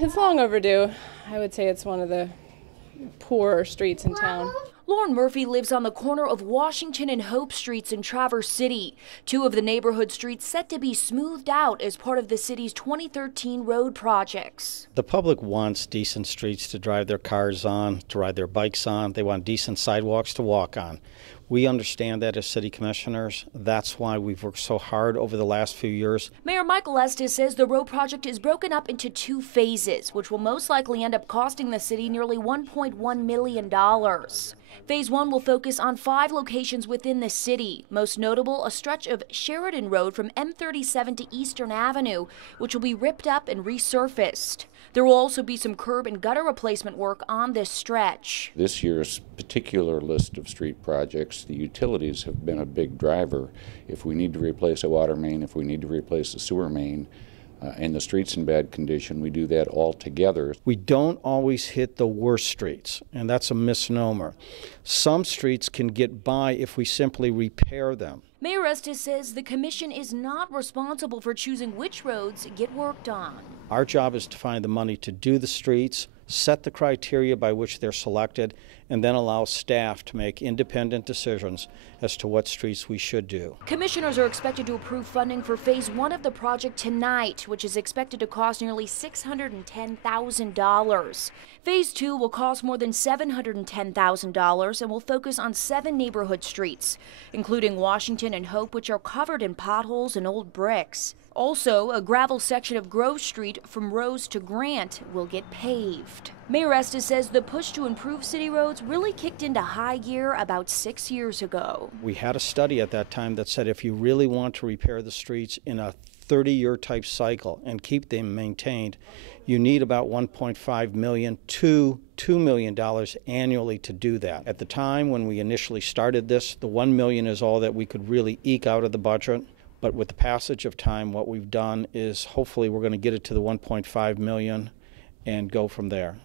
It's long overdue. I would say it's one of the poorer streets in town. Lauren Murphy lives on the corner of Washington and Hope Streets in Traverse City. Two of the neighborhood streets set to be smoothed out as part of the city's 2013 road projects. The public wants decent streets to drive their cars on, to ride their bikes on. They want decent sidewalks to walk on. We understand that as city commissioners. That's why we've worked so hard over the last few years. Mayor Michael Estes says the road project is broken up into two phases, which will most likely end up costing the city nearly $1.1 million. Phase 1 will focus on 5 locations within the city, most notable a stretch of Sheridan Road from M37 to Eastern Avenue, which will be ripped up and resurfaced. There will also be some curb and gutter replacement work on this stretch. This year's particular list of street projects, the utilities have been a big driver. If we need to replace a water main, if we need to replace a sewer main, and the street's in bad condition, we do that all together. We don't always hit the worst streets, and that's a misnomer. Some streets can get by if we simply repair them. Mayor Estes says the commission is not responsible for choosing which roads get worked on. Our job is to find the money to do the streets, set the criteria by which they're selected, and then allow staff to make independent decisions as to what streets we should do. Commissioners are expected to approve funding for Phase 1 of the project tonight, which is expected to cost nearly $610,000. Phase 2 will cost more than $710,000 and will focus on 7 neighborhood streets, including Washington and Hope, which are covered in potholes and old bricks. Also, a gravel section of Grove Street from Rose to Grant will get paved. Mayor Estes says the push to improve city roads really kicked into high gear about 6 years ago. We had a study at that time that said if you really want to repair the streets in a 30-year type cycle and keep them maintained, you need about $1.5 million to $2 million annually to do that. At the time when we initially started this, the $1 million is all that we could really eke out of the budget. But with the passage of time, what we've done is hopefully we're going to get it to the $1.5 million and go from there.